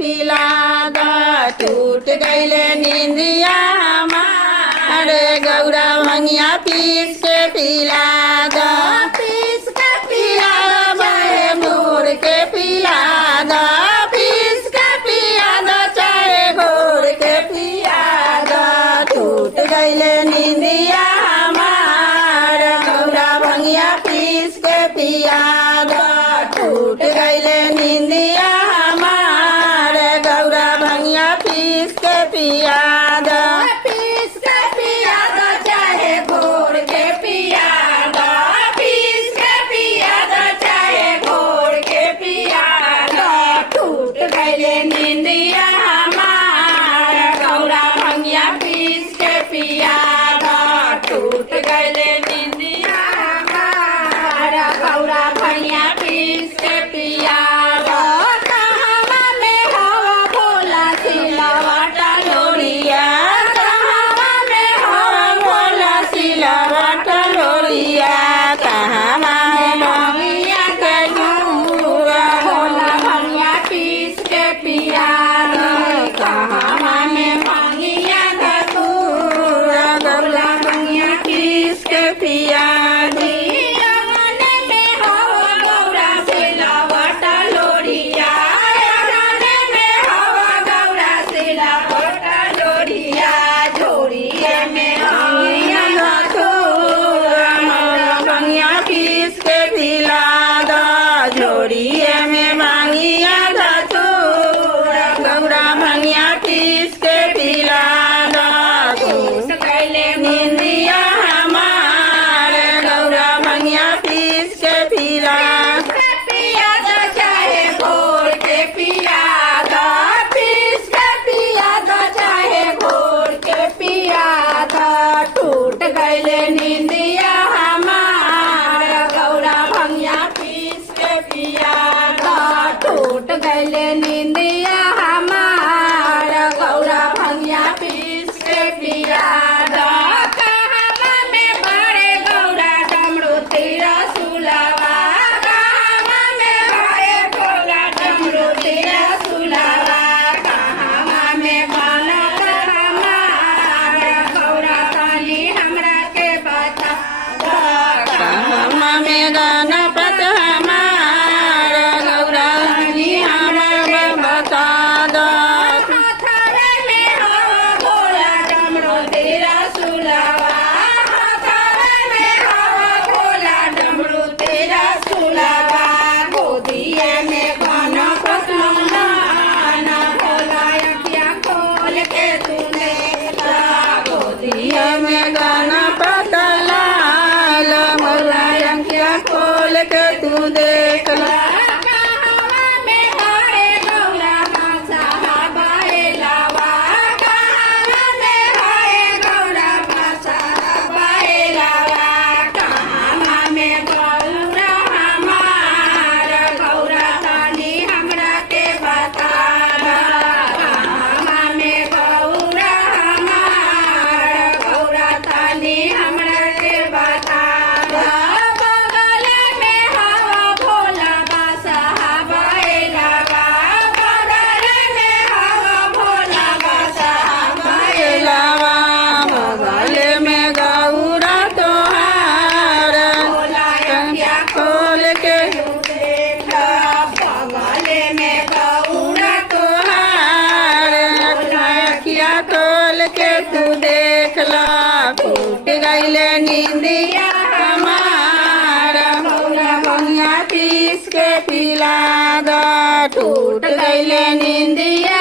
पिला द टूट गईले नींदिया हमारे गौरा भंगिया पीस के पिला द पीस के पिला चाहे भोर के पिला द पीस के पिला द चाहे भोर के पिला द टूट गईले नींदिया हमारे गौरा भंगिया पीस के पिला द टूट गईले नींदिया हमारे गौरा भंगिया पीस के पिया द पीस के पिया द चाहे घोर के पिया द पीस के पिया द चाहे घोर के पिया द टूट गईले नींदिया हमारे गौरा भंगिया पीस के पिया द टूट गईले नींदिया हमारे गौरा भंगिया पीस के पिया द कहवा में हवा भोला सिलावटा लोरिया कहवा में हवा भोला सिलावटा लोरिया कहवा में भंगिया के झूरा भोला भंगिया पीस के पिया द कहवा में भंगिया के झूरा भोला भंगिया पीस के पिया दी अंगने में हवा गौरा सिलावटा लोरिया अंगने में हवा गौरा सिलावटा लोरिया झोरिए में भंगिया धतूरा भोला भंगिया पीस के पिला द झोरिए में भंगिया धतूरा गौरा भंगिया पीस के पिला द टूट गईले नींदिया हमारे गौरा भंगिया पीस के पिला पिया द चाहे घोर के पिया द पीस के पिया द चाहे घोर के पिया द टूट गईले नींदिया हमारे गौरा भंगिया पीस के पिया द टूट गईले नींदिया हमारे गौरा भंगिया पीस के पिया द कहवा में बड़े गौरा डमरू तेरा सुलावा कहवा में बड़े गौरा डमरू तेरा सुलावा कहवा में बनल हमारा गौरा ताली हमरा के बता द कहवा में गणपत हमारा गौरा ताली हमरा बता द हाथवे में हवा भोला डमरू तेरा सुलावा हाथवे में हवा भोला डमरू तेरा सुलावा गोदिए में गणपत मनाना भोला अखिया खोल के तू देखला गोदिए में गणपत लाल भोला अखिया खोल के तू देखला कहवा में हरे गौरा भाषा हवाए लावा कहवा में हरे गौरा भाषा हवाए लावा कहवा में गौरा हमारा गौरा ताली हमरा के बता द कहवा में गौरा हमारा गौरा ताली हमरा के बता द बगल में हवा भोला बासा हवाए लावा बगल में हवा भोला बासा हवाए लावा बगल में गौरा तोहार भोला अखिया खोल के देखला बगल में गौरा तोहार अखिया खोल के तू देखला टूट गईले नींदिया हमारा भोला भंगिया पीस के पिला द टूट गईले नींदिया